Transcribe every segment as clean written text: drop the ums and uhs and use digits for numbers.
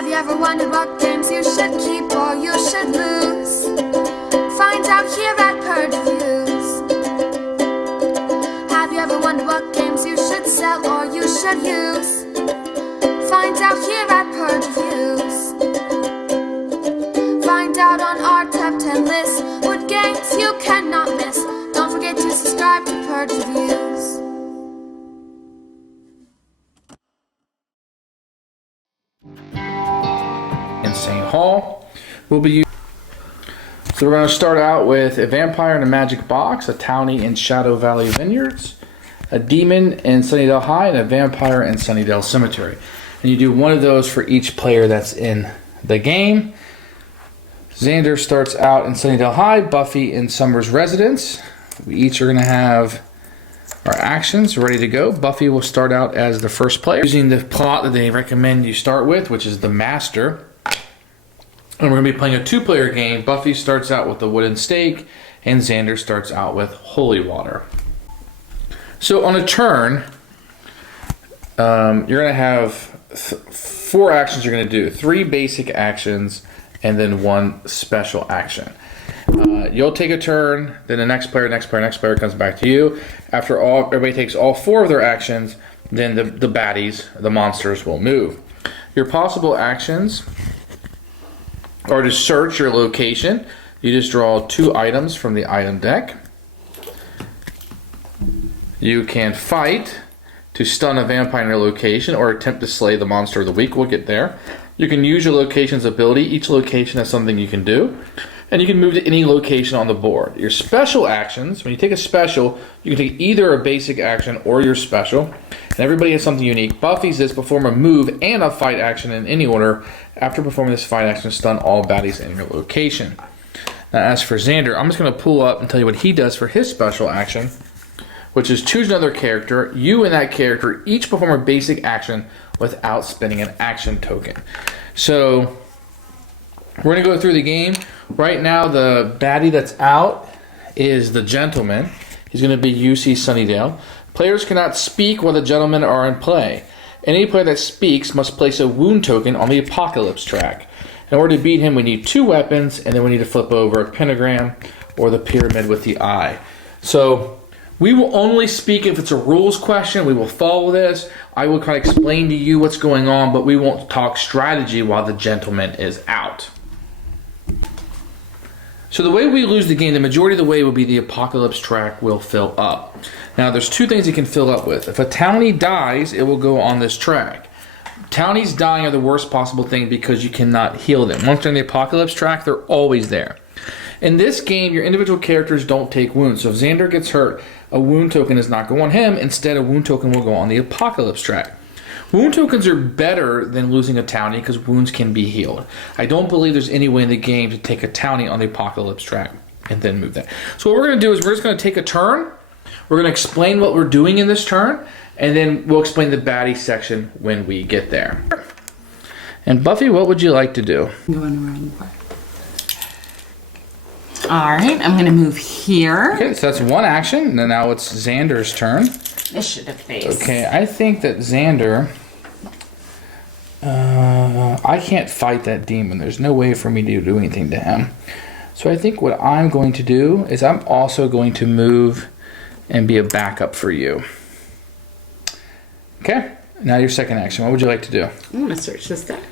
Have you ever wondered what games you should keep or you should lose? Find out here at Purge Reviews. Have you ever wondered what games you should sell or you should use? Find out here at Purge Reviews. Find out on our top 10 list what games you cannot miss. Don't forget to subscribe to Purge Reviews. Insane Hall will be used. So we're going to start out with a vampire in a magic box, a townie in Shadow Valley Vineyards, a demon in Sunnydale High, and a vampire in Sunnydale Cemetery. And you do one of those for each player that's in the game. Xander starts out in Sunnydale High, Buffy in Summer's Residence. We each are going to have our actions ready to go. Buffy will start out as the first player, using the plot that they recommend you start with, which is the Master. And we're going to be playing a two-player game. Buffy starts out with the wooden stake, and Xander starts out with holy water. So on a turn, you're going to have four actions you're going to do. 3 basic actions, and then 1 special action. You'll take a turn, then the next player comes back to you. After everybody takes all 4 of their actions, then the baddies, the monsters, will move. Your possible actions are to search your location. You just draw 2 items from the item deck. You can fight to stun a vampire in your location or attempt to slay the monster of the week. We'll get there. You can use your location's ability. Each location has something you can do. And you can move to any location on the board. Your special actions, when you take a special, you can take either a basic action or your special. And everybody has something unique. Buffy's is perform a move and a fight action in any order. After performing this fight action, stun all baddies in your location. Now as for Xander, I'm just going to pull up and tell you what he does for his special action, which is choose another character. You and that character each perform a basic action without spending an action token. So we're going to go through the game. Right now, the baddie that's out is the gentleman. He's going to be UC Sunnydale. Players cannot speak while the gentlemen are in play. Any player that speaks must place a wound token on the apocalypse track. In order to beat him, we need 2 weapons, and then we need to flip over a pentagram or the pyramid with the eye. So we will only speak if it's a rules question. We will follow this. I will kind of explain to you what's going on, but we won't talk strategy while the gentleman is out. So the way we lose the game, the majority of the way will be the apocalypse track will fill up. Now there's 2 things it can fill up with. If a townie dies, it will go on this track. Townies dying are the worst possible thing because you cannot heal them. Once they're in the apocalypse track, they're always there. In this game, your individual characters don't take wounds. So if Xander gets hurt, a wound token does not go on him. Instead, a wound token will go on the apocalypse track. Wound tokens are better than losing a townie because wounds can be healed. I don't believe there's any way in the game to take a townie on the apocalypse track and then move that. So what we're going to do is we're just going to take a turn. We're going to explain what we're doing in this turn, and then we'll explain the baddie section when we get there. And Buffy, what would you like to do? Going around the park. All right, I'm going to move here. Okay, so that's 1 action. And now it's Xander's turn. This should have faced. Okay, I think that Xander... I can't fight that demon. There's no way for me to do anything to him. So I think what I'm going to do is I'm also going to move and be a backup for you. Okay, now your second action. What would you like to do? I'm going to search this deck.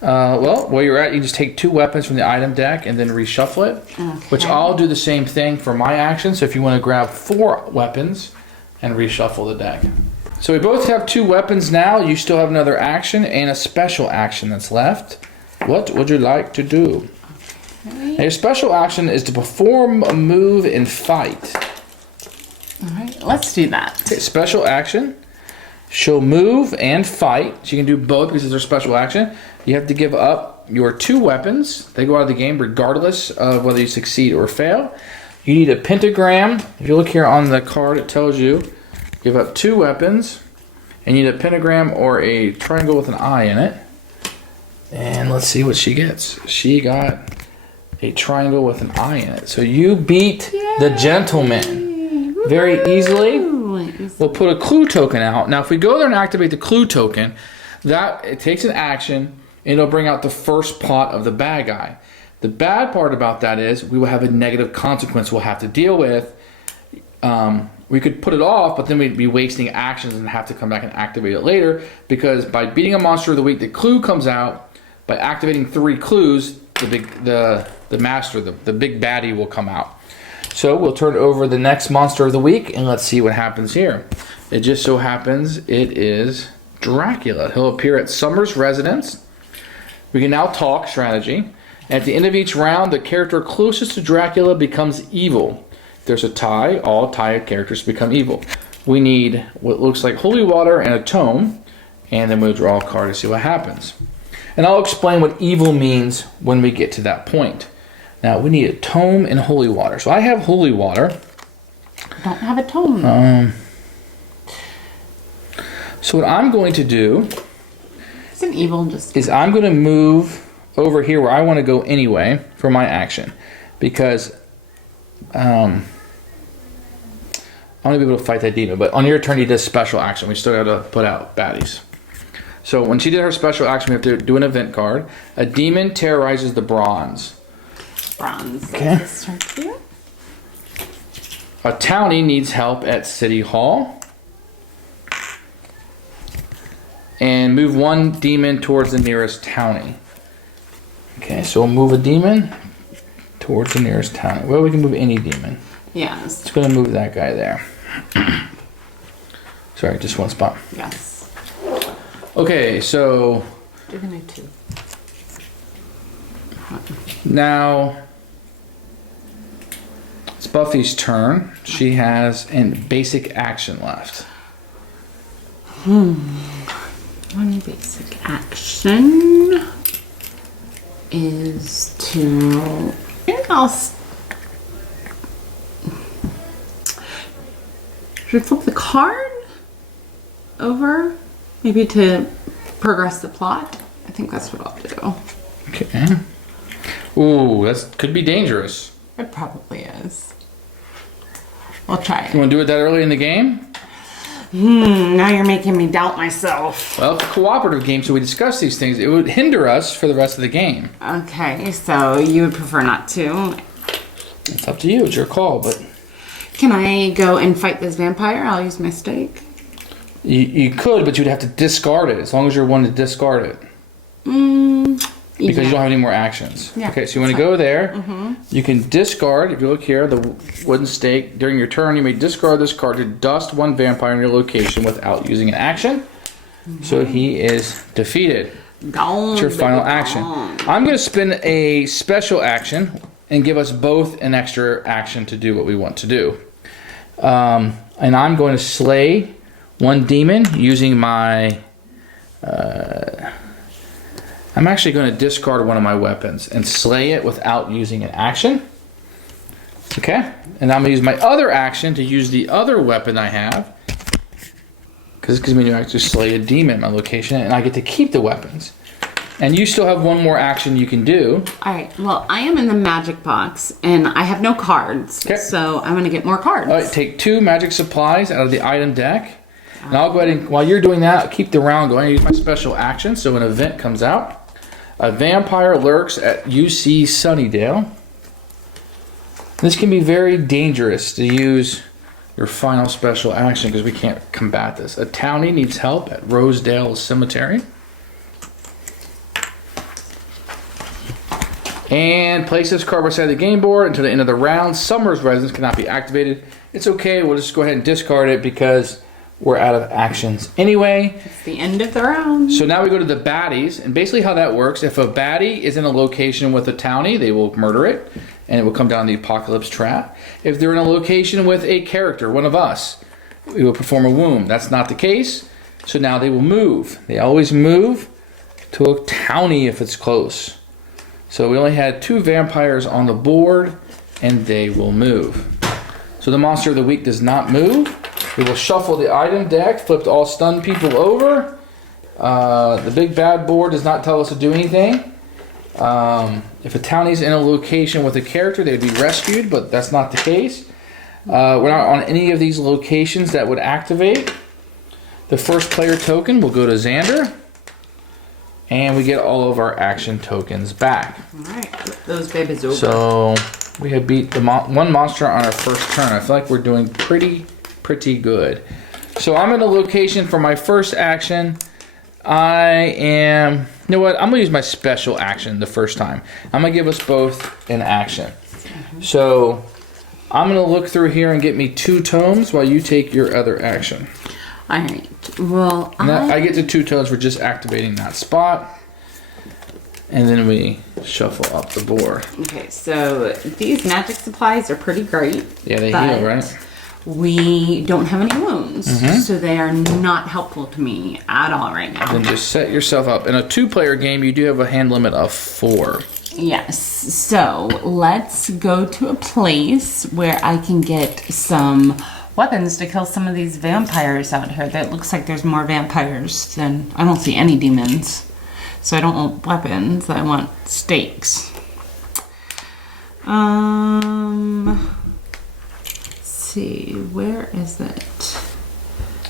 Well, where you're at, you just take 2 weapons from the item deck and then reshuffle it. Okay. Which I'll do the same thing for my action. So if you want to grab 4 weapons and reshuffle the deck. So we both have 2 weapons now. You still have another action and a special action that's left. What would you like to do? Okay. Now your special action is to perform a move and fight. All right, let's do that. Okay, special action. She'll move and fight. She can do both because it's her special action. You have to give up your 2 weapons. They go out of the game regardless of whether you succeed or fail. You need a pentagram. If you look here on the card, it tells you give up 2 weapons. And you need a pentagram or a triangle with an eye in it. And let's see what she gets. She got a triangle with an eye in it. So you beat the gentleman very easily. We'll put a clue token out. Now if we go there and activate the clue token, that it takes an action and it'll bring out the first pot of the bad guy. The bad part about that is we will have a negative consequence we'll have to deal with. We could put it off, but then we'd be wasting actions and have to come back and activate it later, because by beating a monster of the week, the clue comes out. By activating 3 clues, the big baddie will come out. So we'll turn over the next monster of the week and let's see what happens here. It just so happens it is Dracula. He'll appear at Summer's residence. We can now talk strategy. At the end of each round, the character closest to Dracula becomes evil. If there's a tie, all tied characters become evil. We need what looks like holy water and a tome, and then we'll draw a card to see what happens. And I'll explain what evil means when we get to that point. Now, we need a tome and holy water. So I have holy water. I don't have a tome. So what I'm going to do Isn't evil just... is I'm going to move over here where I want to go anyway for my action. Because I want to be able to fight that demon. But on your turn, you did a special action. We still got to put out baddies. So when she did her special action, we have to do an event card. A demon terrorizes the bronze. Bronze. Okay. Let's start here. A townie needs help at City Hall. And move 1 demon towards the nearest townie. Okay, so we'll move a demon towards the nearest townie. Well, we can move any demon. Yes. It's going to move that guy there. Sorry, just one spot. Yes. Okay, so You're gonna do 2. now it's Buffy's turn. She has a basic action left. One basic action is to... Should I flip the card over? Maybe to progress the plot? I think that's what I'll do. Okay. Ooh, that could be dangerous. It probably is. We'll try You it. want to do it that early in the game? Now you're making me doubt myself. Well, it's a cooperative game, so we discuss these things. It would hinder us for the rest of the game. Okay, so you would prefer not to. It's up to you. It's your call, but Can I go and fight this vampire? I'll use my stake. you could, but you'd have to discard it as long as you're one to discard it. Because you don't have any more actions. Yeah, Okay, so you want to that's go there. You can discard, if you look here, the wooden stake. During your turn, you may discard this card to dust 1 vampire in your location without using an action. So he is defeated. Gone. It's your final baby, action. gone. I'm going to spend a special action and give us both an extra action to do what we want to do. And I'm going to slay 1 demon using my... I'm actually going to discard one of my weapons and slay it without using an action. Okay? And I'm going to use my other action to use the other weapon I have. Because it gives me to actually slay a demon in my location, and I get to keep the weapons. And you still have 1 more action you can do. Alright, well, I am in the magic box, and I have no cards. Okay. So I'm going to get more cards. All right, take 2 magic supplies out of the item deck. And I'll go ahead and, while you're doing that, I'll keep the round going. I use my special action, so an event comes out. A vampire lurks at UC Sunnydale. This can be very dangerous to use your final special action because we can't combat this. A townie needs help at Rosedale Cemetery. And place this card beside the game board until the end of the round. Summer's residence cannot be activated. It's okay, we'll just go ahead and discard it because we're out of actions anyway. It's the end of the round. So now we go to the baddies, and basically how that works, if a baddie is in a location with a townie, they will murder it, and it will come down the apocalypse trap. If they're in a location with a character, one of us, we will perform a wound. That's not the case, so now they will move. They always move to a townie if it's close. So we only had 2 vampires on the board, and they will move. So the monster of the week does not move. We will shuffle the item deck, flip all stunned people over. The big bad board does not tell us to do anything. If a townie's in a location with a character, they'd be rescued, but that's not the case. We're not on any of these locations that would activate. The first player token will go to Xander. And we get all of our action tokens back. Alright, flip those babies over. So we have beat the one monster on our first turn. I feel like we're doing pretty good. So I'm in a location for my first action. You know what? I'm going to use my special action the first time. I'm going to give us both an action. So I'm going to look through here and get me 2 tomes while you take your other action. Alright, well, I get the 2 tomes for just activating that spot. And then we shuffle up the board. Okay, so these magic supplies are pretty great. Yeah, they heal, right? We don't have any wounds, so they are not helpful to me at all right now. Then just set yourself up. In a 2-player game, you do have a hand limit of 4. Yes, so let's go to a place where I can get some weapons to kill some of these vampires out here. That looks like there's more vampires than... I don't see any demons. So I don't want weapons, I want stakes. Let's see, where is it?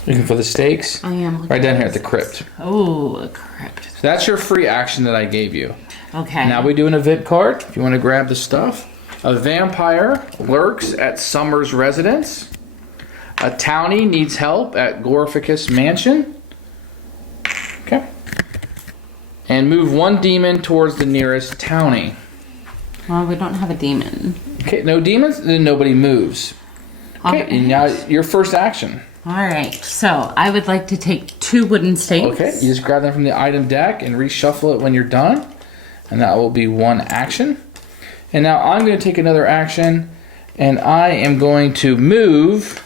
Looking for the stakes? I am looking right down for here at the stakes. crypt. Oh, a crypt. So that's your free action that I gave you. Okay. Now we do an event card, if you want to grab the stuff. A vampire lurks at Summer's residence. A townie needs help at Glorificus Mansion. Okay. And move 1 demon towards the nearest townie. Well, we don't have a demon. Okay, no demons, then nobody moves. Okay, and now your first action. Alright, so I would like to take 2 wooden stakes. Okay, you just grab them from the item deck and reshuffle it when you're done. And that will be 1 action. And now I'm going to take another action, and I am going to move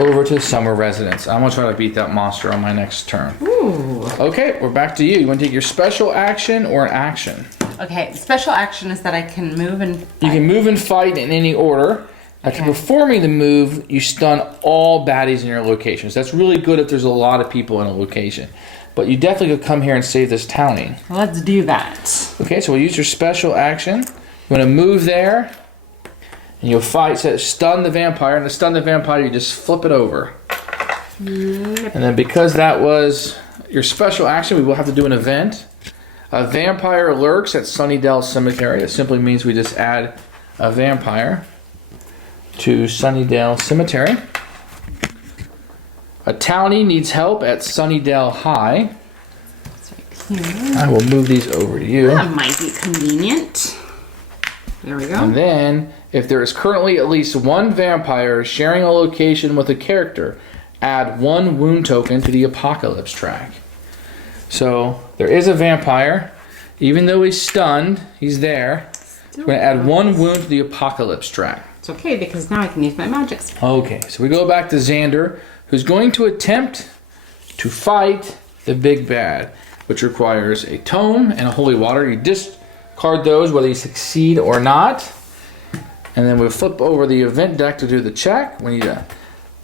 over to Summer Residence. I'm going to try to beat that monster on my next turn. Ooh. Okay, we're back to you. You want to take your special action or an action? Okay, special action is that I can move and... You can move and fight in any order. After performing the move, you stun all baddies in your locations. That's really good if there's a lot of people in a location. But you definitely could come here and save this townie. Let's do that. Okay, so we'll use your special action. You want to move there, and you'll fight, stun the vampire, and to stun the vampire, you just flip it over. Yep. And then because that was your special action, we will have to do an event. A vampire lurks at Sunnydale Cemetery. That simply means we just add a vampire to Sunnydale Cemetery. A townie needs help at Sunnydale High. I will move these over to you. That might be convenient. There we go. And then, if there is currently at least 1 vampire sharing a location with a character, add 1 wound token to the Apocalypse track. So, there is a vampire. Even though he's stunned, he's there. We're going to add 1 wound to the Apocalypse track. It's okay because now I can use my magic spell. Okay, so we go back to Xander, who's going to attempt to fight the big bad, which requires a tome and a holy water. You discard those whether you succeed or not. And then we'll flip over the event deck to do the check. We need a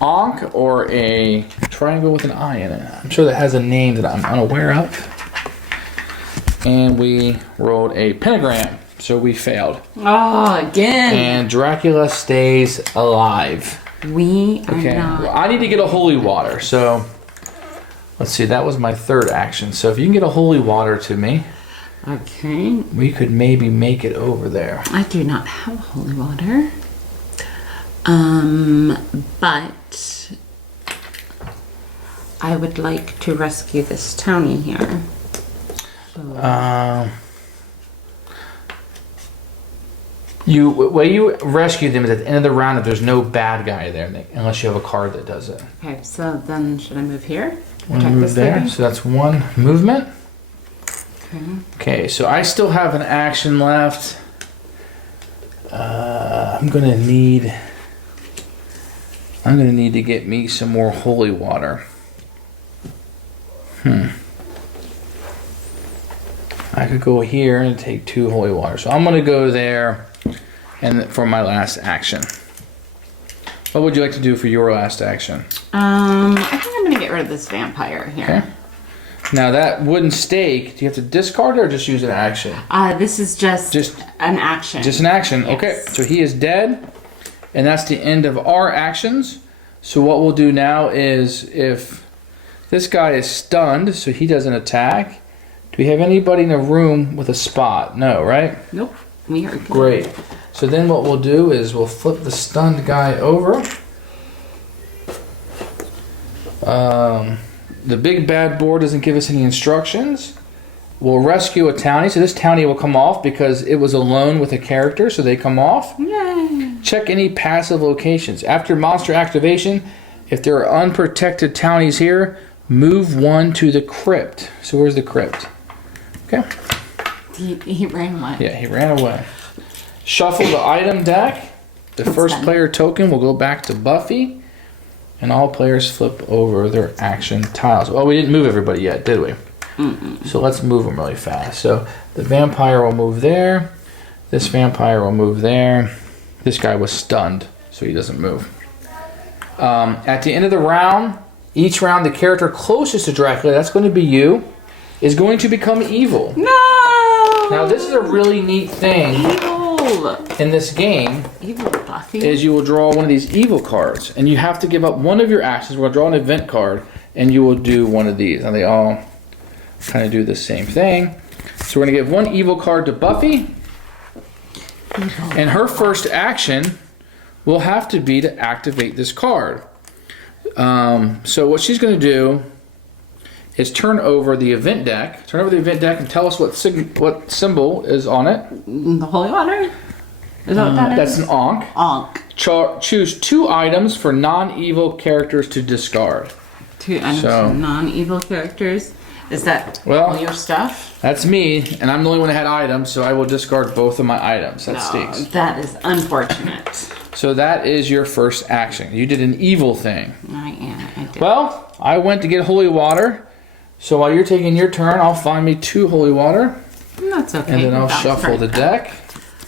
Ankh or a triangle with an eye in it. I'm sure that has a name that I'm unaware of. And we rolled a pentagram. So we failed. Oh, again. And Dracula stays alive. We are Okay. not. Well, I need to get a holy water. So let's see. That was my 3rd action. So if you can get a holy water to me, Okay. we could maybe make it over there. I do not have holy water. But I would like to rescue this townie here. You rescue them is at the end of the round if there's no bad guy there, unless you have a card that does it. Okay, so then should I move here? Move there. lady? So that's 1 movement. Okay. Okay, so I still have an action left. I'm gonna need to get me some more holy water. I could go here and take 2 holy water. So I'm gonna go there and for my last action. What would you like to do for your last action? I think I'm gonna get rid of this vampire here. Okay. Now that wooden stake, do you have to discard it or just use an action? This is just an action. Just an action. Yes. Okay, so he is dead, and that's the end of our actions. So what we'll do now is if this guy is stunned, so he doesn't attack. Do we have anybody in the room with a spot? No, right? Nope. We are good. Great. So then what we'll do is we'll flip the stunned guy over. The big bad board doesn't give us any instructions. We'll rescue a townie. So this townie will come off because it was alone with a character, so they come off. Yay. Check any passive locations. After monster activation, if there are unprotected townies here, move one to the crypt. So where's the crypt? Okay. He ran away. Yeah, he ran away. Shuffle the item deck. The first done. player token will go back to Buffy. And all players flip over their action tiles. Well, we didn't move everybody yet, did we? So let's move them really fast. So the vampire will move there. This vampire will move there. This guy was stunned, so he doesn't move. At the end of the round, each round the character closest to Dracula, that's going to be you, is going to become evil. No! Now this is a really neat thing Evil! in this game. Evil Buffy. Is you will draw one of these evil cards, and you have to give up one of your actions. We're going to draw an event card, and you will do one of these. Now they all kind of do the same thing. So we're going to give one evil card to Buffy, and her first action will have to be to activate this card. So what she's going to do is turn over the event deck. Turn over the event deck and tell us what symbol is on it. The holy water? Is that what that That's is? an Ankh. Ankh. Choose 2 items for non-evil characters to discard. 2 items So- for non-evil characters. Is that Well- all your stuff? That's me, and I'm the only one that had items, so I will discard both of my items. That stinks. That is unfortunate. So that is your first action. You did an evil thing. I did. Well, I went to get holy water, so while you're taking your turn, I'll find me 2 holy water, That's okay. and then I'll That's shuffle the perfect. deck.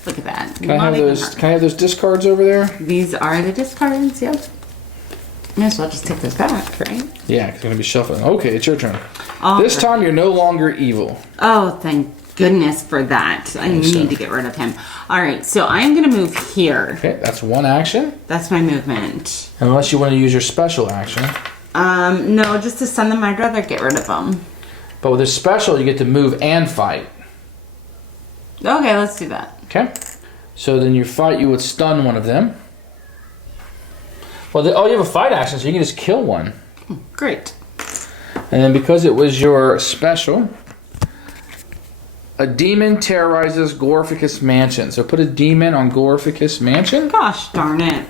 Look at that. Can I Not have even those? hard. Can I have those discards over there? These are the discards, yep. May as well just take those back, right? Yeah, 'cause I'm gonna be shuffling. Okay, it's your turn. All This right. time you're no longer evil. Oh, thank goodness for that. I need so. to get rid of him. All right, so I'm going to move here. Okay, that's one action. That's my movement. Unless you want to use your special action. No, just to send them, I'd rather get rid of them. But with a special, you get to move and fight. Okay, let's do that. Okay? So then you fight, you would stun one of them. Well, you have a fight action, so you can just kill one. Great. And then because it was your special, a demon terrorizes Glorificus Mansion. So put a demon on Glorificus Mansion. Gosh darn it.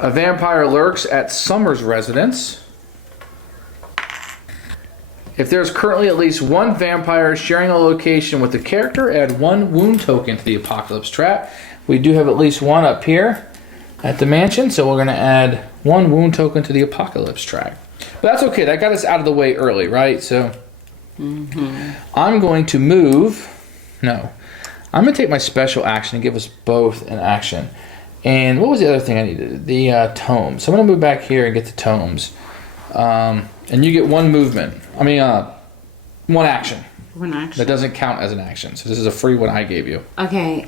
A vampire lurks at Summer's residence. If there's currently at least one vampire sharing a location with the character, add 1 wound token to the Apocalypse Trap. We do have at least 1 up here at the mansion, so we're going to add 1 wound token to the Apocalypse Trap. But that's okay, that got us out of the way early, right? So I'm going to move. No. I'm going to take my special action and give us both an action. And what was the other thing I needed? The tomes. So I'm going to move back here and get the tomes. And you get 1 movement. 1 action. One That action. doesn't count as an action. So this is a free one I gave you. Okay,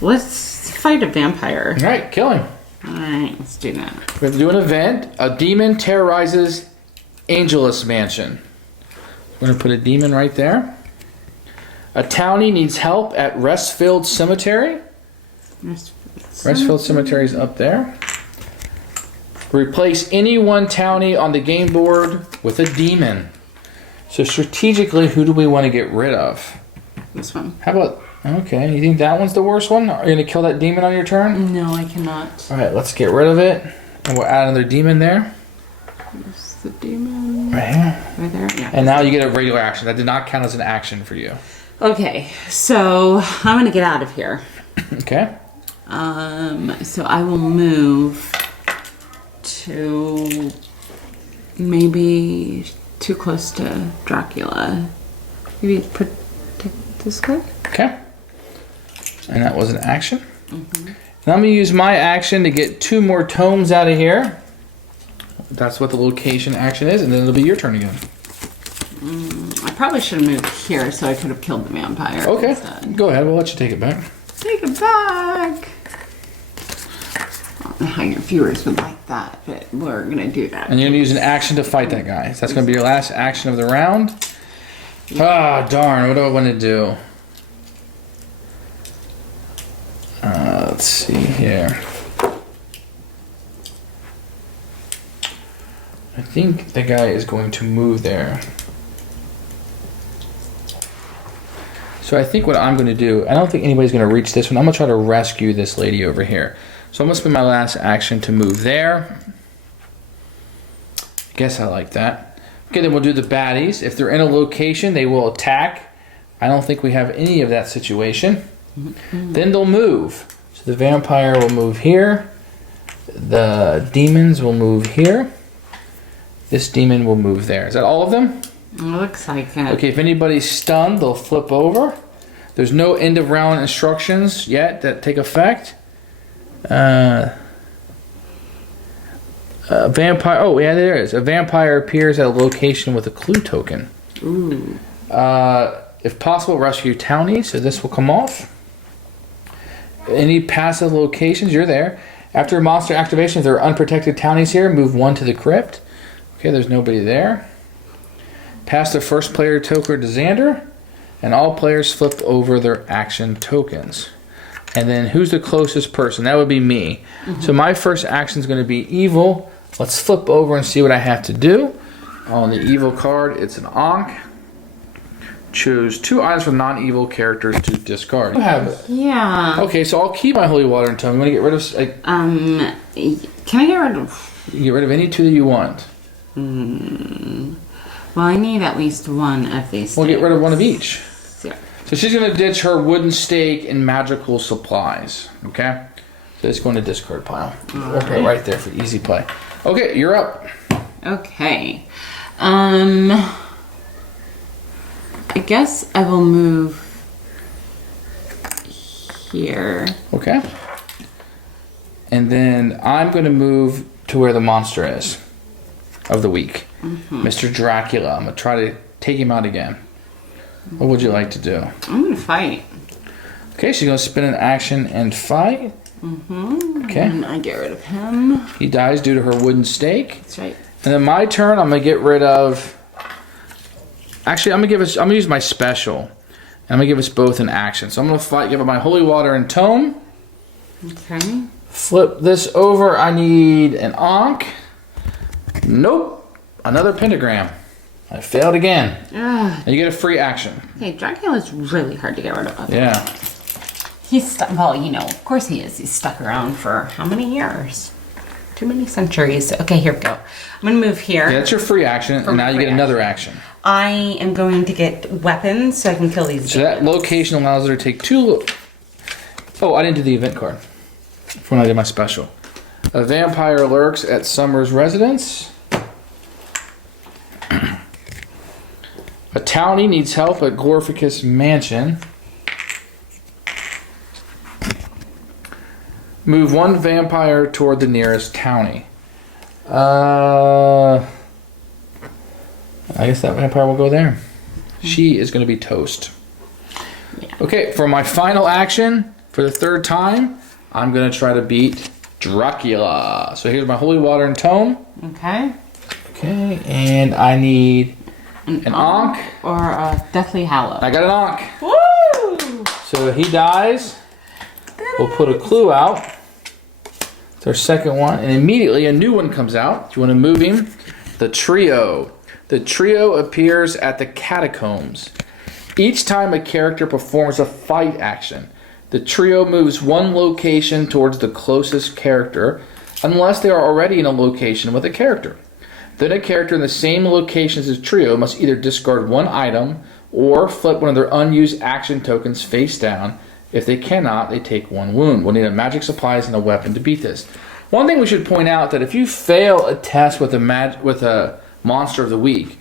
let's fight a vampire. All right, kill him. Alright, let's do that. We have to do an event. A demon terrorizes Angelus Mansion. We're going to put a demon right there. A townie needs help at Restfield Cemetery. Restfield Cemetery is up there. Replace any one townie on the game board with a demon. So strategically, who do we want to get rid of? This one. How about, okay, you think that one's the worst one? Are you going to kill that demon on your turn? No, I cannot. All right, let's get rid of it. And we'll add another demon there. There's the demon. Right here. Right there? Yeah. And now you get a regular action. That did not count as an action for you. Okay, so I'm gonna get out of here. Okay. So I will move to maybe too close to Dracula. Maybe protect this guy? Okay. And that was an action. Now I'm going to use my action to get 2 more tomes out of here. That's what the location action is, and then it'll be your turn again. I probably should have moved here so I could have killed the vampire. Okay. Instead. Go ahead. We'll let you take it back. Take it back. how your viewers would like that, but we're gonna do that. And you're gonna use an action to fight that guy. So that's gonna be your last action of the round. Ah, darn, what do I want to do? Let's see here. I think the guy is going to move there. So I think what I'm going to do, I don't think anybody's going to reach this one. I'm going to try to rescue this lady over here. So I'm going to spend my last action to move there. I guess I like that. Okay, then we'll do the baddies. If they're in a location, they will attack. I don't think we have any of that situation. Then they'll move. So the vampire will move here. The demons will move here. This demon will move there. Is that all of them? Looks like it. Okay, if anybody's stunned, they'll flip over. There's no end of round instructions yet that take effect. A vampire. Oh, yeah, there is. A vampire appears at a location with a clue token. Ooh. If possible, rescue townies. So this will come off. Any passive locations, you're there. After monster activation, if there are unprotected townies here, move one to the crypt. Okay, there's nobody there. Pass the first player token to Xander, and all players flip over their action tokens. And then who's the closest person? That would be me. So my first action is going to be evil. Let's flip over and see what I have to do. On the evil card, it's an Ankh. Choose 2 items from non-evil characters to discard. Yeah. Okay, so I'll keep my holy water and tome. You want to get rid of? Can I get rid of? You can get rid of any 2 that you want. Well, I need at least one of these. We'll get rid of one of each. Yeah. So she's going to ditch her wooden stake and magical supplies. Okay? So it's going to discard pile. We'll put it right there for easy play. Okay, you're up. Okay. I guess I will move here. Okay. And then I'm going to move to where the monster is of the week. Mr. Dracula. I'm going to try to take him out again. What would you like to do? I'm going to fight. Okay, she's going to spin an action and fight. Okay. And I get rid of him. He dies due to her wooden stake. That's right. And then my turn, I'm going to get rid of... Actually, I'm going to use my special. And I'm going to give us both an action. So I'm going to fight, give up my holy water and tome. Okay. Flip this over. I need an Ankh. Nope. Another pentagram. I failed again. And you get a free action. Okay, Dracula's really hard to get rid of. Yeah. He's stuck. Well, you know, of course he is. He's stuck around for how many years? Too many centuries. Okay, here we go. I'm going to move here. Yeah, that's your free action. And now you get another action. I am going to get weapons so I can kill these. So that location allows her to take 2... Oh, I didn't do the event card. When I did my special. A vampire lurks at Summer's residence. A townie needs help at Glorificus Mansion. Move 1 vampire toward the nearest townie. I guess that vampire will go there. She is going to be toast. Yeah. Okay, for my final action, for the 3rd time, I'm going to try to beat Dracula. So here's my holy water and tome. Okay. Okay, and I need an Ankh. Or a Deathly Hallow. I got an Ankh. Woo! So he dies. We'll put a clue out. It's our second one. And immediately a new one comes out. If you want to move him, the trio. The trio appears at the catacombs. Each time a character performs a fight action, the trio moves 1 location towards the closest character, unless they are already in a location with a character. Then a character in the same location as the trio must either discard 1 item or flip one of their unused action tokens face down. If they cannot, they take 1 wound. We'll need a magic supplies and a weapon to beat this. One thing we should point out that if you fail a test with a monster of the week,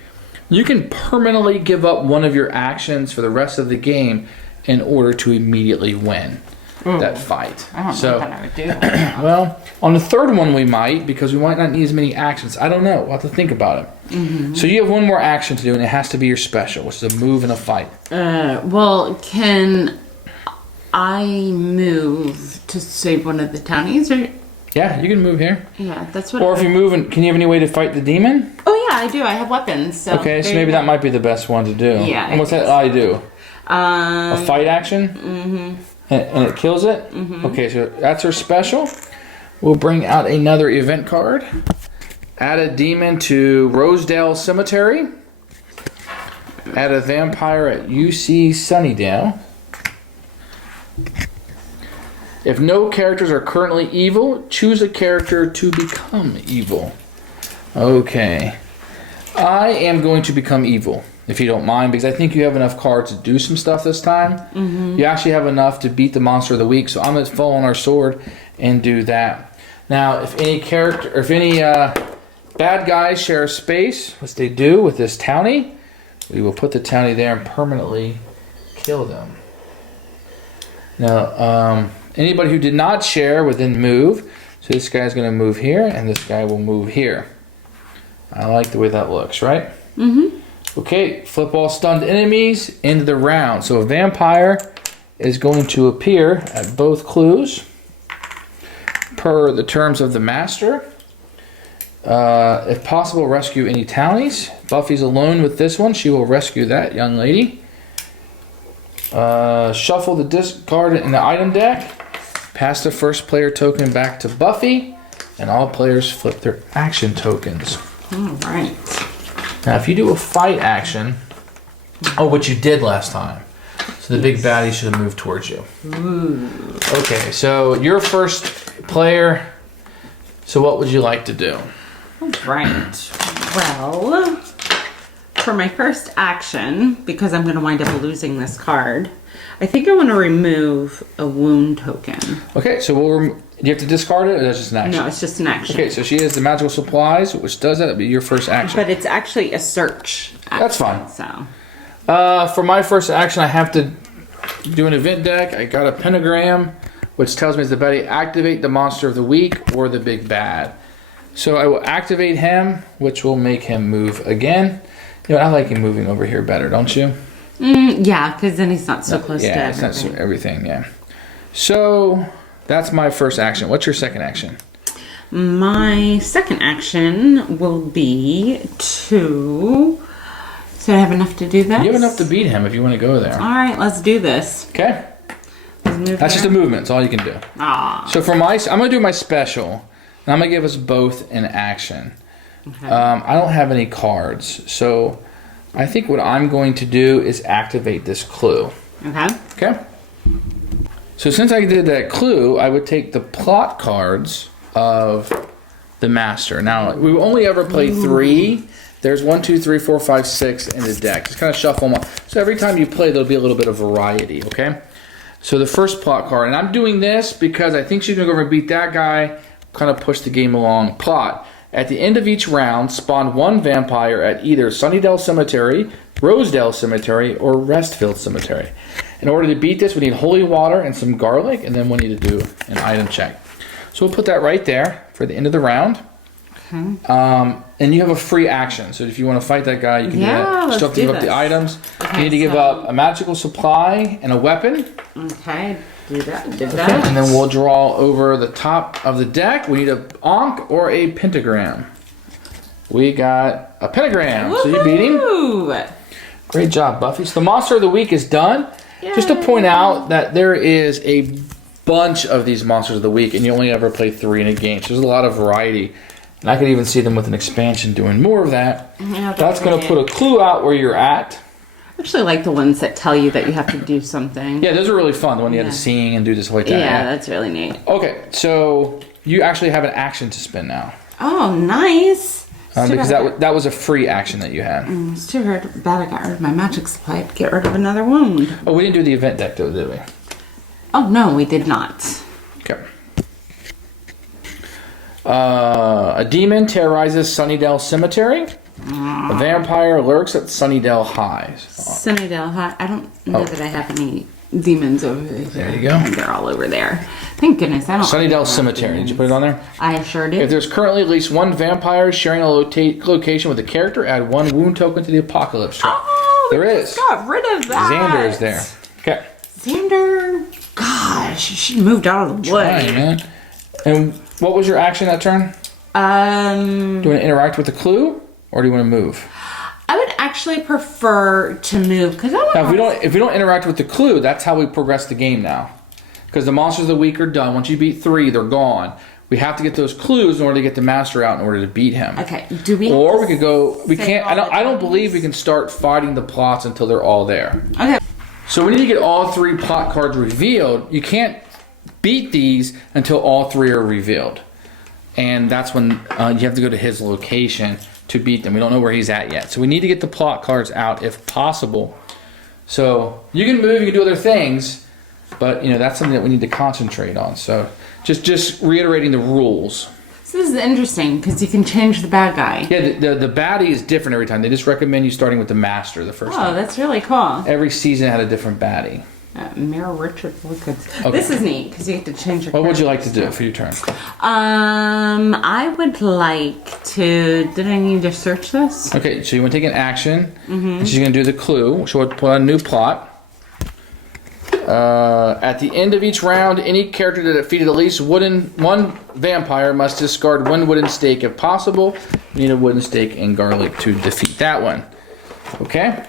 you can permanently give up one of your actions for the rest of the game in order to immediately win that fight. I don't know what I would do. Well, on the 3rd one we might, because we might not need as many actions. I don't know. We'll have to think about it. So you have 1 more action to do, and it has to be your special, which is a move and a fight. Well, can I move to save one of the townies? Or Yeah, you can move here. Yeah, that's what. Or if you're moving, can you have any way to fight the demon? Oh yeah, I do. I have weapons. So Okay, so maybe that might be the best one to do. Yeah, And what's that I do? A Fight action? Mm-hmm. And it kills it? Mm-hmm. Okay, so that's her special. We'll bring out another event card. Add a demon to Rosedale Cemetery. Add a vampire at UC Sunnydale. If no characters are currently evil, choose a character to become evil. Okay. I am going to become evil, if you don't mind, because I think you have enough cards to do some stuff this time. Mm-hmm. You actually have enough to beat the monster of the week, so I'm going to fall on our sword and do that. Now, if any bad guys share a space, which they do with this townie, we will put the townie there and permanently kill them. Now, anybody who did not share would then move. So this guy's going to move here, and this guy will move here. I like the way that looks, right? Mm-hmm. Okay, flip all stunned enemies into the round. So a vampire is going to appear at both clues per the terms of the master. If possible, rescue any townies. Buffy's alone with this one. She will rescue that young lady. Shuffle the discard in the item deck. Pass the first player token back to Buffy. And all players flip their action tokens. All right. Now, if you do a fight action, what you did last time. So the big baddie should have moved towards you. Ooh. Okay, so you're first player. So what would you like to do? All right. Well, for my first action, because I'm going to wind up losing this card, I think I want to remove a wound token. Okay, so do you have to discard it, or that's just an action? No, it's just an action. Okay, so she has the magical supplies, which does that. It'd be your first action. But it's actually a search action, That's fine. So, for my first action, I have to do an event deck. I got a pentagram, which tells me it's the Betty activate the monster of the week or the big bad. So I will activate him, which will make him move again. You know, I like him moving over here better, don't you? Yeah, because then he's not so close to everything. Yeah, it's not everything, yeah. So that's my first action. What's your second action? My second action will be to... So I have enough to do this? You have enough to beat him if you want to go there. All right, let's do this. Okay. Let's move That's just a movement. That's all you can do. Ah. So for I'm going to do my special. And I'm going to give us both an action. Okay. I don't have any cards. So I think what I'm going to do is activate this clue. Okay. Okay? So since I did that clue, I would take the plot cards of the master. Now, we will only ever play 3. There's 1, 2, 3, 4, 5, 6 in the deck. Just kind of shuffle them up. So every time you play, there'll be a little bit of variety, okay? So the first plot card, and I'm doing this because I think she's going to go over and beat that guy, kind of push the game along. Plot. At the end of each round, spawn 1 vampire at either Sunnydale Cemetery, Rosedale Cemetery, or Restfield Cemetery. In order to beat this, we need holy water and some garlic, and then we need to do an item check. So we'll put that right there for the end of the round. Okay. And you have a free action. So if you want to fight that guy, you can do that. You still have to give up the items. Okay, you need to give up a magical supply and a weapon. Okay. Do that. Okay. And then we'll draw over the top of the deck. We need a Ankh or a pentagram. We got a pentagram. Woo-hoo! So you beat him. Great job, Buffy. So the monster of the week is done. Yay. Just to point out that there is a bunch of these monsters of the week, and you only ever play 3 in a game. So there's a lot of variety. And I could even see them with an expansion doing more of that. Yeah, that's going to put a clue out where you're at. I actually like the ones that tell you that you have to do something. Yeah, those are really fun. The one you had to sing and do this like that. Yeah, that's really neat. Okay, so you actually have an action to spend now. Oh, nice. Because that was a free action that you had. It's too bad I got rid of my magic supply to get rid of another wound. Oh, we didn't do the event deck though, did we? Oh, no, we did not. Okay. A demon terrorizes Sunnydale Cemetery. A vampire lurks at Sunnydale High. Sunnydale High. I don't know that I have any demons over there. There you go. They're all over there. Thank goodness. I don't. Sunnydale Cemetery. Did you put it on there? I sure did. If there's currently at least 1 vampire sharing a location with a character, add 1 wound token to the apocalypse tree. Oh, there is. Got rid of that. Xander is there. Okay. Xander. Gosh, she moved out of the way. Trying, man. And What was your action that turn? Do you want to interact with the clue, or do you want to move? I would actually prefer to move because if we don't interact with the clue, that's how we progress the game now. Because the monsters of the week are done. Once you beat 3, they're gone. We have to get those clues in order to get the master out in order to beat him. Okay. Do we? Or we could go. We can't. I don't believe we can start fighting the plots until they're all there. Okay. So we need to get all 3 plot cards revealed. You can't beat these until all 3 are revealed, and that's when you have to go to his location to beat them. We don't know where he's at yet, so we need to get the plot cards out if possible. So you can move, you can do other things, but that's something that we need to concentrate on. So just reiterating the rules. This is interesting because you can change the bad guy. Yeah, the baddie is different every time. They just recommend you starting with the master the first time. Oh, that's really cool. Every season had a different baddie. Mayor Richard Wilkins. Okay. This is neat because you get to change your. What would you like to do for your turn? I would like to. Did I need to search this? Okay, so you want to take an action. And she's going to do the clue. She'll put on a new plot. At the end of each round, any character that defeated at least one vampire must discard 1 wooden stake if possible. You need a wooden stake and garlic to defeat that one. Okay?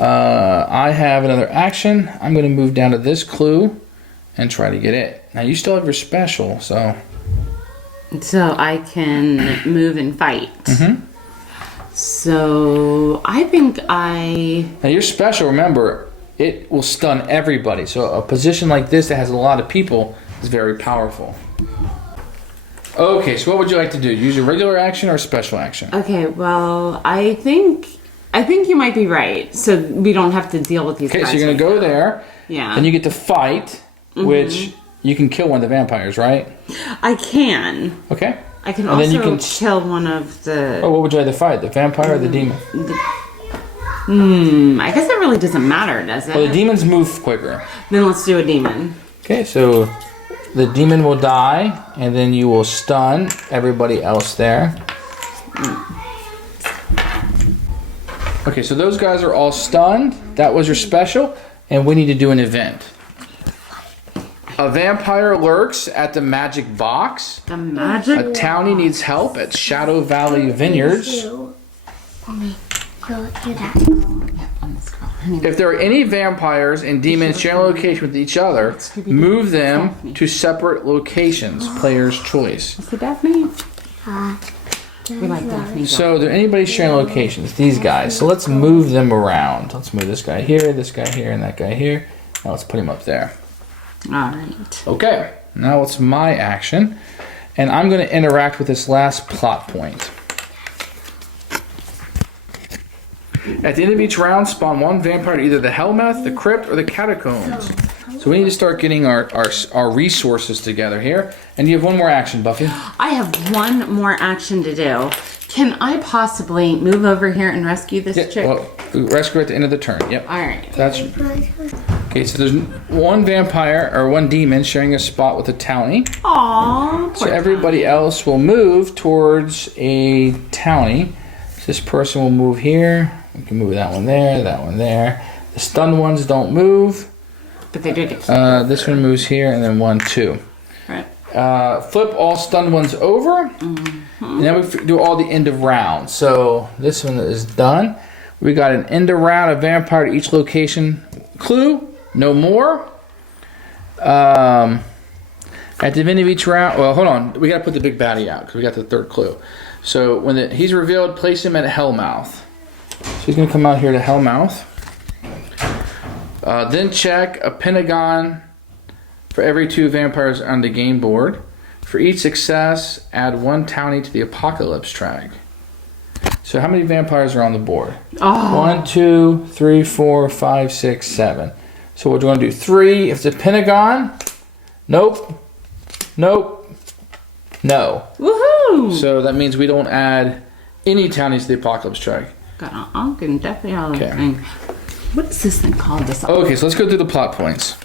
I have another action. I'm going to move down to this clue and try to get it. Now, you still have your special, so... So I can move and fight. So I think Now, your special, remember, it will stun everybody. So a position like this that has a lot of people is very powerful. Okay, so what would you like to do? Use a regular action or a special action? Okay, well, I think you might be right. So we don't have to deal with these guys. Okay, so you're going to go there. Yeah. And you get to fight, which you can kill one of the vampires, right? I can. Okay. I can And then also you can kill one of the... Oh, what would you rather fight? The vampire or the demon? I guess that really doesn't matter, does it? Well, the demons move quicker. Then let's do a demon. Okay, so the demon will die, and then you will stun everybody else there. Okay, so those guys are all stunned. That was your special, and we need to do an event. A vampire lurks at the magic box. The magic? A townie needs help at Shadow Valley Vineyards. If there are any vampires and demons sharing a location with each other, move them to separate locations. Player's choice. Is it Daphne? We like Daphne. So, there anybody sharing locations? These guys. So let's move them around. Let's move this guy here, and that guy here. Now let's put him up there. Alright. Okay. Now it's my action. And I'm going to interact with this last plot point. At the end of each round, spawn 1 vampire to either the Hellmouth, the Crypt, or the Catacombs. So we need to start getting our resources together here. And you have 1 more action, Buffy. I have 1 more action to do. Can I possibly move over here and rescue this chick? Well, rescue at the end of the turn. Yep. Alright. That's okay. So there's 1 vampire or 1 demon sharing a spot with a townie. Aww. So everybody else will move towards a townie. So this person will move here. We can move that one there, that one there. The stunned ones don't move. But they do get this one moves here, and then 1, 2. Right. Flip all stunned ones over. And then we do all the end of round. So this one is done. We got an end of round, a vampire to each location. Clue, no more. At the end of each round, well, hold on. We got to put the big baddie out because we got the 3rd clue. So when he's revealed, place him at Hellmouth. So he's going to come out here to Hellmouth. Then check a pentagon for every 2 vampires on the game board. For each success, add 1 townie to the apocalypse track. So how many vampires are on the board? 1, 2, 3, 4, 5, 6, 7. So what do you want to do? 3. If it's a pentagon, nope, nope, no. Woohoo! So that means we don't add any townies to the apocalypse track. Got an unk and definitely all Okay. thing. What's this thing called? Okay, so let's go through the plot points.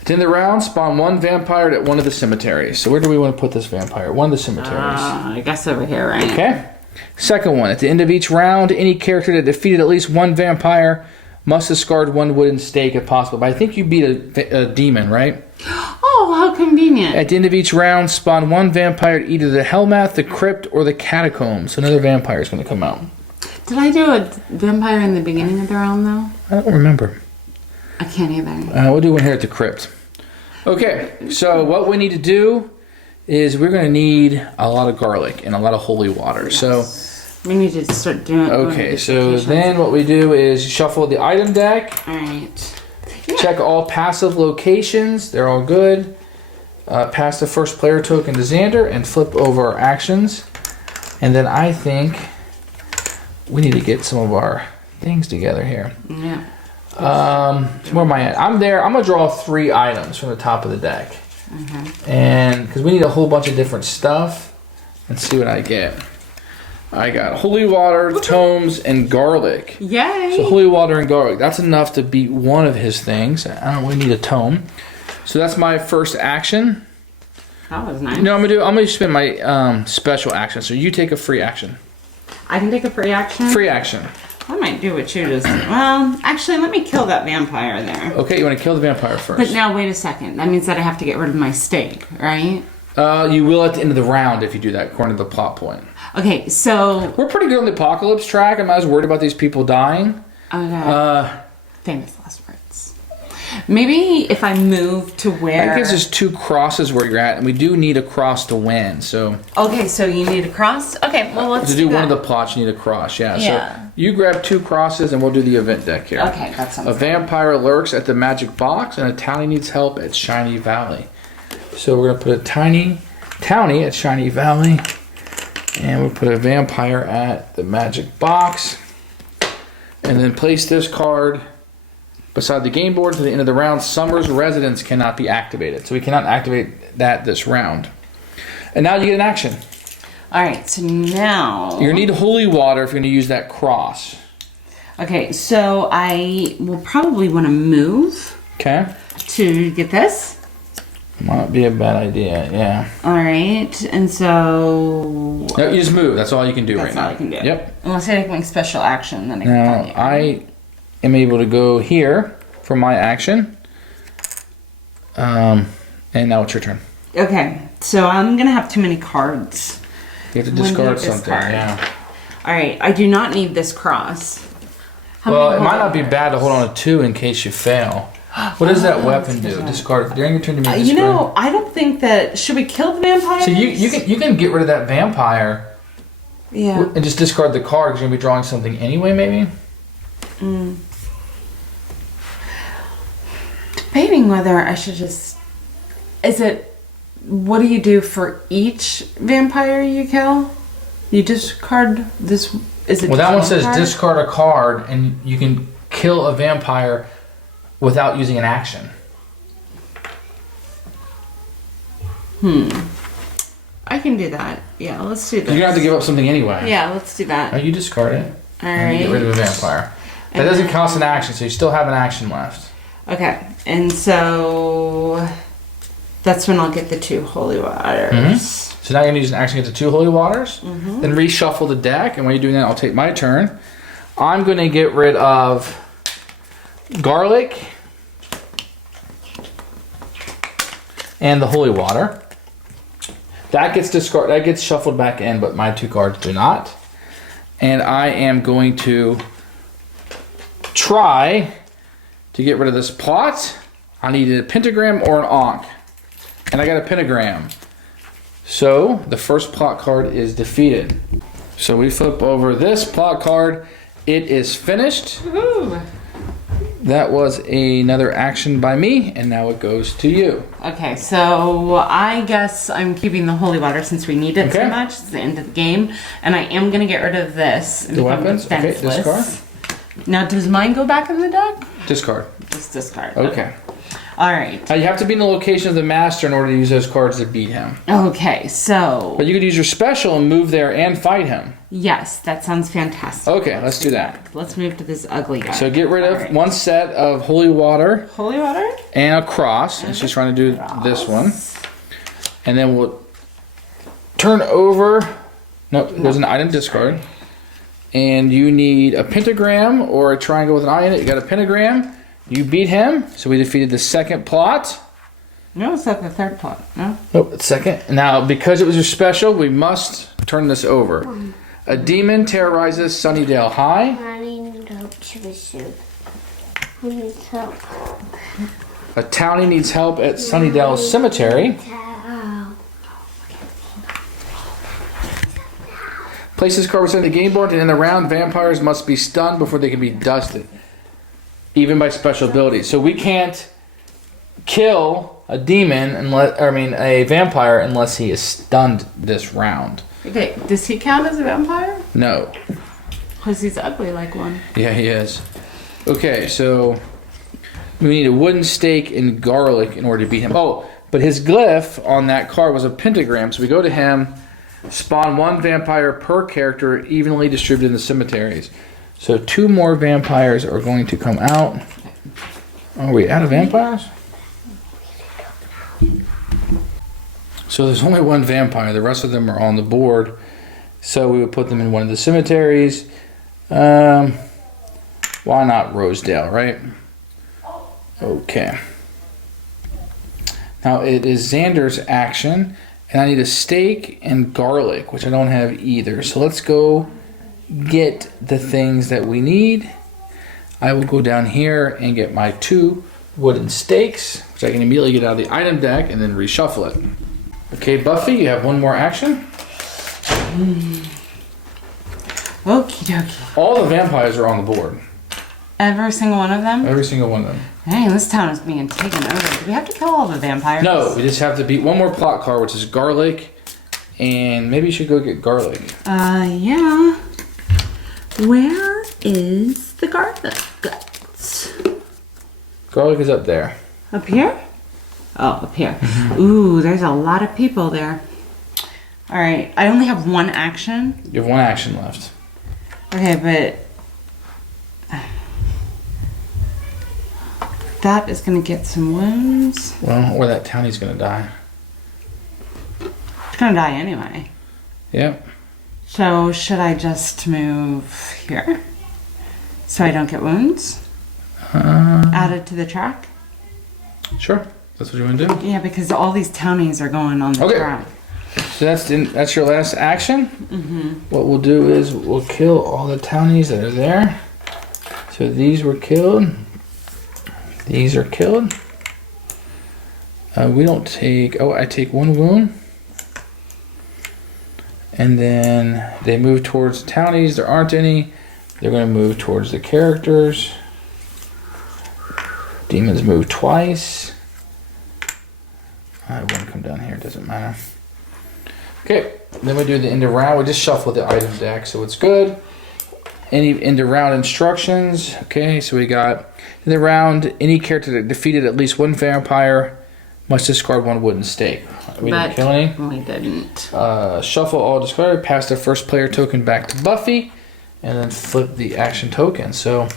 At the end of the round, spawn 1 vampire at one of the cemeteries. So where do we want to put this vampire? One of the cemeteries. I guess over here, right? Okay. Second one, at the end of each round, any character that defeated at least 1 vampire Must discard 1 wooden stake if possible. But I think you beat a demon, right? Oh, how convenient. At the end of each round, spawn 1 vampire at either the Hellmouth, the Crypt, or the Catacombs. So another vampire is going to come out. Did I do a vampire in the beginning of the round, though? I don't remember. I can't either. We'll do one here at the Crypt. Okay, so what we need to do is we're going to need a lot of garlic and a lot of holy water. Yes. So we need to start doing. okay, so then what we do is shuffle the item deck. All right. Check all passive locations. They're all good. Pass the first player token to Xander and flip over our actions. And then I think we need to get some of our things together here. Yeah. Where am I at? I'm there. I'm going to draw 3 items from the top of the deck. And because we need a whole bunch of different stuff. Let's see what I get. I got holy water, tomes, and garlic. Yay! So holy water and garlic. That's enough to beat one of his things. I don't really need a tome. So that's my first action. That was nice. No, I'm gonna spend my special action. So you take a free action. I can take a free action? Free action. I might do what you just did. Well, actually, let me kill that vampire there. Okay, you want to kill the vampire first. But now, wait a second. That means that I have to get rid of my stake, right? You will at the end of the round if you do that, according to the plot point. Okay, so... We're pretty good on the apocalypse track. I'm not as worried about these people dying. Okay. Famous last words. Maybe if I move to where... That gives us 2 crosses where you're at, and we do need a cross to win, so... Okay, so you need a cross? Okay, well, let's do one of the plots, you need a cross, yeah. So you grab 2 crosses, and we'll do the event deck here. Okay, that sounds A good. vampire lurks at the magic box, and a townie needs help at Shiny Valley. So we're going to put a townie at Shiny Valley, and we'll put a vampire at the magic box, and then place this card beside the game board to the end of the round. Summer's residence cannot be activated, so we cannot activate that this round. And now you get an action. All right, so now... You're going to need holy water if you're going to use that cross. Okay, so I will probably want to move Okay. to get this. Might be a bad idea, yeah. All right, and so... No, you just move. That's all you can do That's right now. all I can do. Yep. Unless I take my special action, then I can Now, find you. I am able to go here for my action. And now it's your turn. Okay, so I'm going to have too many cards. You have to When do you discard something, discard? yeah. All right, I do not need this cross. How Well, many it might holy not be bad to hold on to 2 in case you fail. What does that weapon do? Discard. During your turn, you may discard. You know, I don't think that... Should we kill the vampire? So you can get rid of that vampire Yeah. and just discard the card because you're going to be drawing something anyway, maybe? Debating whether I should just... Is it... What do you do for each vampire you kill? You discard this... Is it Well, that one says card? discard a card and you can kill a vampire without using an action. I can do that. Yeah, let's do You're that. going to have to give up something anyway. Yeah, let's do that. Oh, you discard it. All And you right. get rid of a vampire. That And doesn't then- cost an action, so you still have an action left. Okay, and so that's when I'll get the 2 holy waters. So now you're going to use an action to get the 2 holy waters. Then reshuffle the deck, and when you're doing that, I'll take my turn. I'm going to get rid of garlic and the holy water. That gets discarded. That gets shuffled back in, but my 2 cards do not. And I am going to try to get rid of this plot. I need a pentagram or an ankh. And I got a pentagram. So the first plot card is defeated. So we flip over this plot card. It is finished. Woohoo! That was another action by me, and now it goes to you. Okay, so I guess I'm keeping the holy water since we need it so Okay. much. It's the end of the game. And I am going to get rid of this. And The become weapons? Okay, defenseless. discard. Now, does mine go back in the deck? Discard. Just discard. Okay. All right. Now you have to be in the location of the master in order to use those cards to beat him. Okay, so... But you could use your special and move there and fight him. Yes, that sounds fantastic. Okay, let's do that. Let's move to this ugly guy. So get rid of All right. one set of holy water Holy water? and a cross. And she's trying to do this one. And then we'll turn over. Nope, there's an item discard. And you need a pentagram or a triangle with an eye in it. You got a pentagram. You beat him. So we defeated the second plot. No, it's not the third plot. No? Nope, it's second. Now, because it was your special, we must turn this over. A demon terrorizes Sunnydale High. I need help to soup. I need help. A townie needs help at Sunnydale Cemetery. Places carved on the game board, and in the round, vampires must be stunned before they can be dusted, even by special abilities. So we can't kill a demon a vampire unless he is stunned this round. Okay, does he count as a vampire? No. Because he's ugly like one. Yeah, he is. Okay, so we need a wooden stake and garlic in order to beat him. Oh, but his glyph on that card was a pentagram, so we go to him. Spawn 1 vampire per character evenly distributed in the cemeteries. So 2 more vampires are going to come out. Are we out of vampires? So there's only 1 vampire. The rest of them are on the board. So we would put them in one of the cemeteries. Why not Rosedale, right? Okay. Now it is Xander's action. And I need a steak and garlic, which I don't have either. So let's go get the things that we need. I will go down here and get my 2 wooden steaks, which I can immediately get out of the item deck and then reshuffle it. Okay, Buffy, you have 1 more action. Okie dokie. All the vampires are on the board. Every single one of them? Every single one of them. Dang, this town is being taken over. Do we have to kill all the vampires? No, we just have to beat 1 more plot card, which is garlic. And maybe you should go get garlic. Yeah. Where is the garlic? Garlic is up there. Up here? Oh, up here. Ooh, there's a lot of people there. All right, I only have 1 action. You have 1 action left. Okay, but that is going to get some wounds. Well, or that townie's going to die. It's going to die anyway. Yep. So should I just move here so I don't get wounds? Added to the track? Sure. That's what you want to do? Yeah, because all these townies are going on the track. So that's your last action. What we'll do is we'll kill all the townies that are there. So these were killed. These are killed. We don't take... Oh, I take 1 wound. And then they move towards the townies. There aren't any. They're going to move towards the characters. Demons move twice. I won't come down here. It doesn't matter. Okay. Then we do the end of round. We just shuffle the item deck, so it's good. Any end of round instructions. Okay, so we got in the round, any character that defeated at least 1 vampire must discard 1 wooden stake. We didn't kill any. We didn't. Shuffle all discarded, pass the first player token back to Buffy, and then flip the action token. So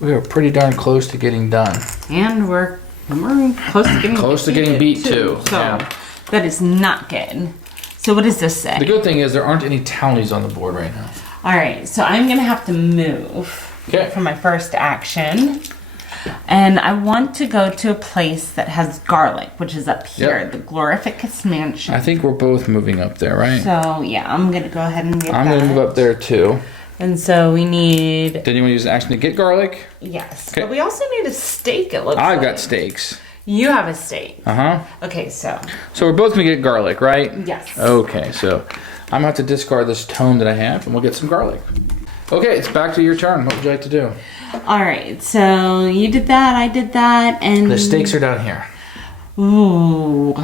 we are pretty darn close to getting done. And we're close to getting beat too. So yeah. That is not good. So what does this say? The good thing is there aren't any townies on the board right now. All right, so I'm gonna have to move for my first action. And I want to go to a place that has garlic, which is up here, the Glorificus Mansion. I think we're both moving up there, right? So, yeah, I'm going to go ahead and get I'm going to move up there, too. And so we need... Then you want to use the action to get garlic? Yes. Okay. But we also need a steak, it looks like. I've got steaks. You have a steak. Uh-huh. Okay, so... So we're both going to get garlic, right? Yes. Okay, so I'm going to have to discard this tome that I have, and we'll get some garlic. Okay, it's back to your turn. What would you like to do? All right, so you did that, I did that, and... The stakes are down here. Ooh.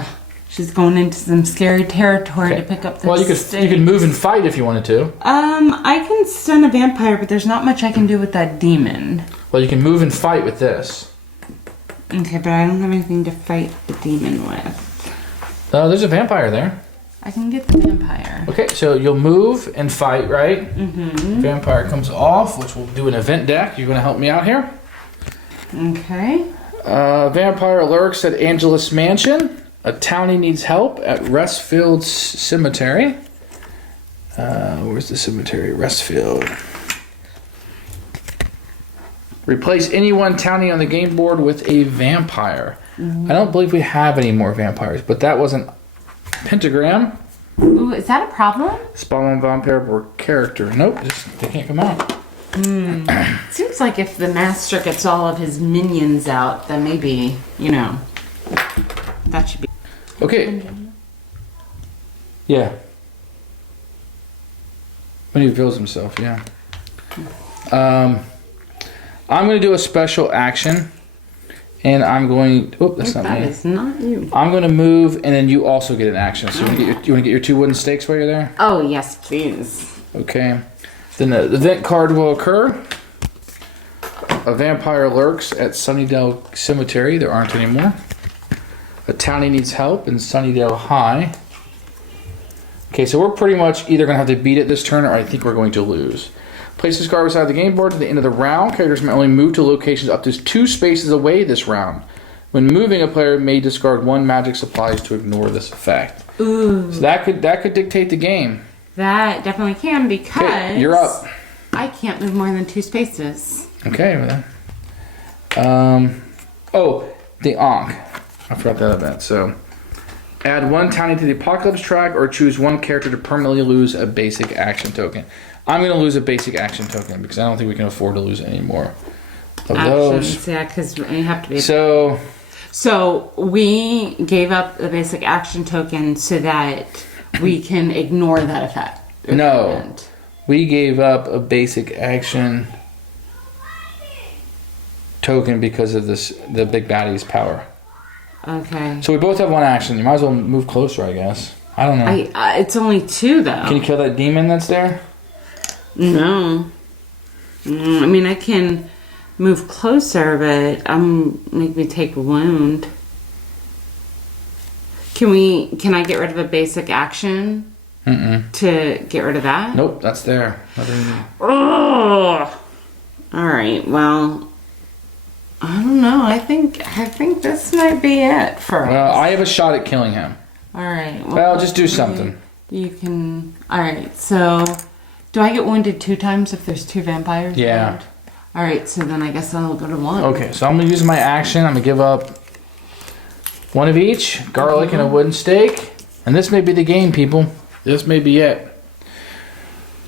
She's going into some scary territory to pick up the stakes. You could move and fight if you wanted to. I can stun a vampire, but there's not much I can do with that demon. Well, you can move and fight with this. Okay, but I don't have anything to fight the demon with. There's a vampire there. I can get the vampire. Okay, so you'll move and fight, right? Mm-hmm. Vampire comes off, which will do an event deck. You're going to help me out here. Okay. Vampire lurks at Angelus Mansion. A townie needs help at Restfield Cemetery. Where's the cemetery? Restfield. Replace any one townie on the game board with a vampire. I don't believe we have any more vampires, but that was an pentagram. Ooh, is that a problem? Spawn one vampire board character. Nope, they can't come out. Seems like if the master gets all of his minions out, then maybe, that should be. Okay. Yeah. When he reveals himself, yeah. I'm going to do a special action. And I'm going... Oh, that's not me. That is not you. I'm going to move, and then you also get an action. So you want to get your 2 wooden stakes while you're there? Oh, yes, please. Okay. Then the event card will occur. A vampire lurks at Sunnydale Cemetery. There aren't any more. A townie needs help in Sunnydale High. Okay, so we're pretty much either going to have to beat it this turn, or I think we're going to lose. Place this card beside the game board to the end of the round. Characters may only move to locations up to 2 spaces away this round. When moving, a player may discard 1 magic supplies to ignore this effect. Ooh. So that could dictate the game. That definitely can, because... Okay, you're up. I can't move more than 2 spaces. Okay, well then. Oh, the Ankh. I forgot that event. So, add 1 townie to the Apocalypse track, or choose 1 character to permanently lose a basic action token. I'm going to lose a basic action token because I don't think we can afford to lose any more of those. Yeah, because you have to be... So we gave up the basic action token so that we can ignore that effect. No. We gave up a basic action token because of the big baddie's power. Okay. So we both have 1 action. You might as well move closer, I guess. I don't know. It's only 2, though. Can you kill that demon that's there? No. I mean, I can move closer, but make me take a wound. Can I get rid of a basic action? To get rid of that? Nope, that's there. Oh. All right. Well, I don't know. I think this might be it for us. Well, I have a shot at killing him. All right. Well, just do something. You can. All right. So, do I get wounded 2 times if there's 2 vampires? Yeah. Around? All right. So then I guess I'll go to 1. Okay, so I'm gonna use my action. I'm gonna give up 1 of each, garlic and a wooden stake, and this may be the game, people. This may be it.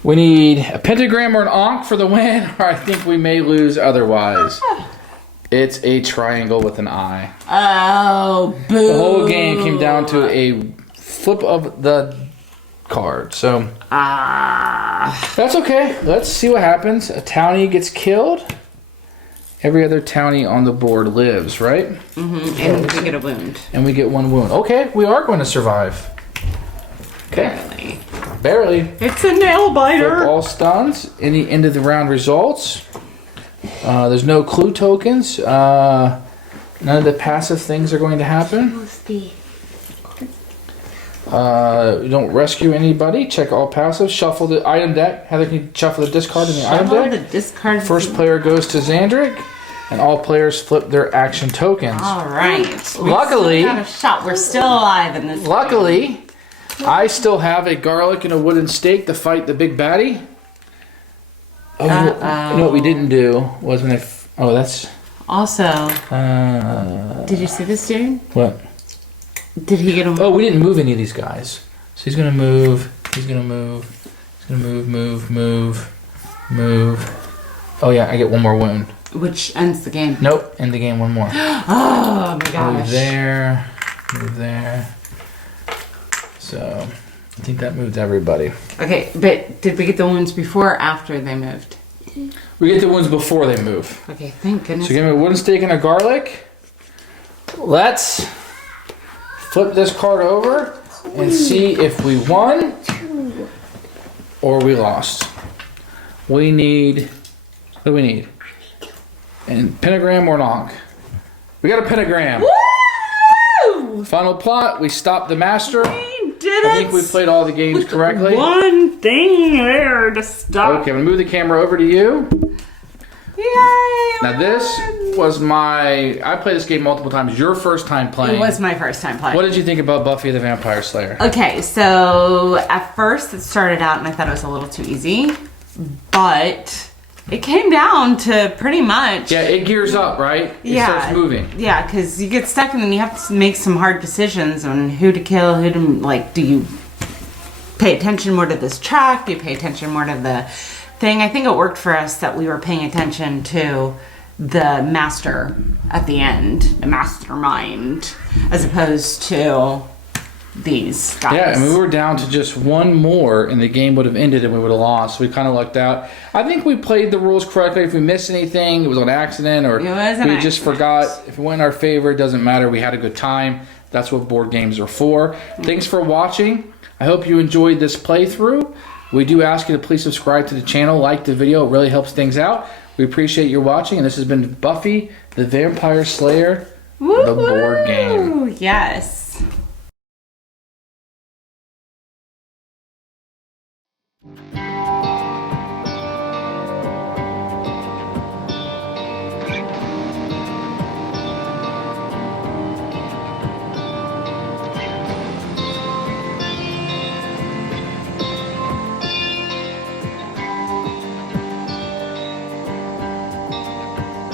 We need a pentagram or an ankh for the win, or I think we may lose otherwise. It's a triangle with an eye. Oh, boo! The whole game came down to a flip of the card. So that's okay. Let's see what happens. A townie gets killed. Every other townie on the board lives, right? Mm-hmm. And we get a wound. And we get 1 wound. Okay, we are going to survive. Okay. Barely. It's a nail biter. Flip all stuns. Any end of the round results. There's no clue tokens. None of the passive things are going to happen. You don't rescue anybody. Check all passives. Shuffle the item deck. Heather, can you shuffle the discard in the item deck? The discard. First player goes to Xandric, and all players flip their action tokens. All right. Luckily, we still got a shot. We're still alive in this. Luckily, I still have a garlic and a wooden stake to fight the big baddie. Oh, you know what we didn't do was when that's... Also, did you see this dude? What? Did he get a... Oh, we didn't move any of these guys. So he's going to move. He's going to move. He's going to move. Oh, yeah, I get 1 more wound. Which ends the game. Nope, end the game 1 more. Oh, my gosh. Move there. Move there. So, I think that moved everybody. Okay, but did we get the wounds before or after they moved? We get the wounds before they move. Okay, thank goodness. So give me a wooden stake and a garlic. Let's flip this card over and see if we won or we lost. We need... What do we need? And pentagram or an ankh? We got a pentagram. Woo! Final plot, we stopped the master. We did it! I think we played all the games correctly. One thing there to stop. Okay, I'm going to move the camera over to you. Yay! Now this was I played this game multiple times. Your first time playing. It was my first time playing. What did you think about Buffy the Vampire Slayer? Okay, so at first it started out and I thought it was a little too easy, but it came down to pretty much. Yeah, it gears up, right? It starts moving. Yeah, because you get stuck and then you have to make some hard decisions on who to kill, who to, like, do you pay attention more to this track? Do you pay attention more to the thing? I think it worked for us that we were paying attention to the master at the end, the mastermind, as opposed to these guys. Yeah, and we were down to just one more and the game would have ended and we would have lost. We kind of lucked out. I think we played the rules correctly. If we missed anything, it was an accident or we just forgot. If it went in our favor, it doesn't matter. We had a good time. That's what board games are for. Thanks for watching. I hope you enjoyed this playthrough. We do ask you to please subscribe to the channel, like the video. It really helps things out. We appreciate your watching, and this has been Buffy the Vampire Slayer, the board game. Yes.